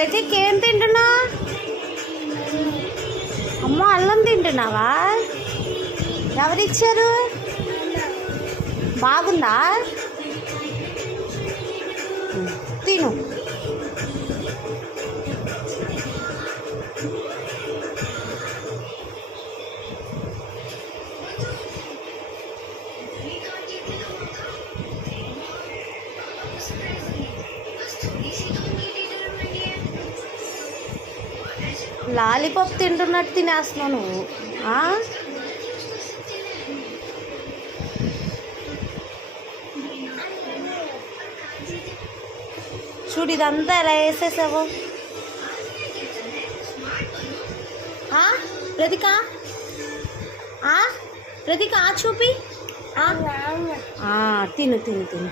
ప్రతీక్ ఏం తింటున్నా? అమ్మ అల్లం తింటున్నావా? ఎవరిచ్చారు? బాగుందా? తిను. లాలీపాప్ తింటున్నట్టు తినేస్తున్నావు నువ్వు. చూడు ఇదంతా ఎలా వేసేసావు. ప్రతిక ప్రతిక చూపి. తిను తిను తిను.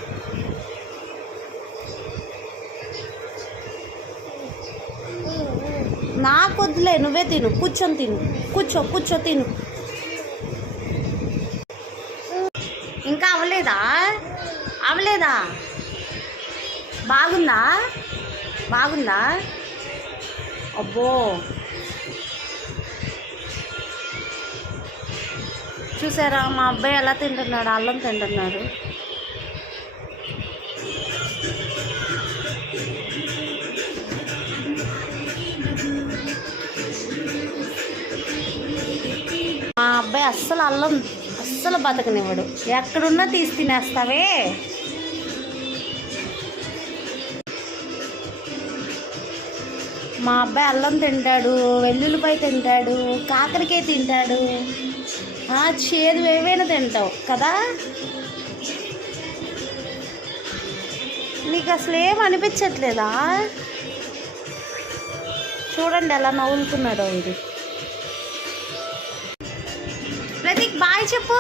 నాకు వద్దులే, నువ్వే తిను. కూర్చొని తిను. కూర్చో తిను. ఇంకా అవలేదా? బాగుందా? అబ్బో చూసారా మా అబ్బాయి ఎలా తింటున్నాడు? అల్లం తింటున్నాడు. మా అబ్బాయి అస్సలు బతకనివ్వడు. ఎక్కడున్నా తీసి తినేస్తావే. మా అబ్బాయి అల్లం తింటాడు, వెల్లుల్లిపాయ తింటాడు, కాకరకాయ తింటాడు. చేదు ఏవైనా తింటావు కదా. నీకు అసలు ఏం అనిపించట్లేదా? చూడండి ఎలా నవ్వులుతున్నాడో ఇది. ప్రతీక్ బాయ్ చెప్పు.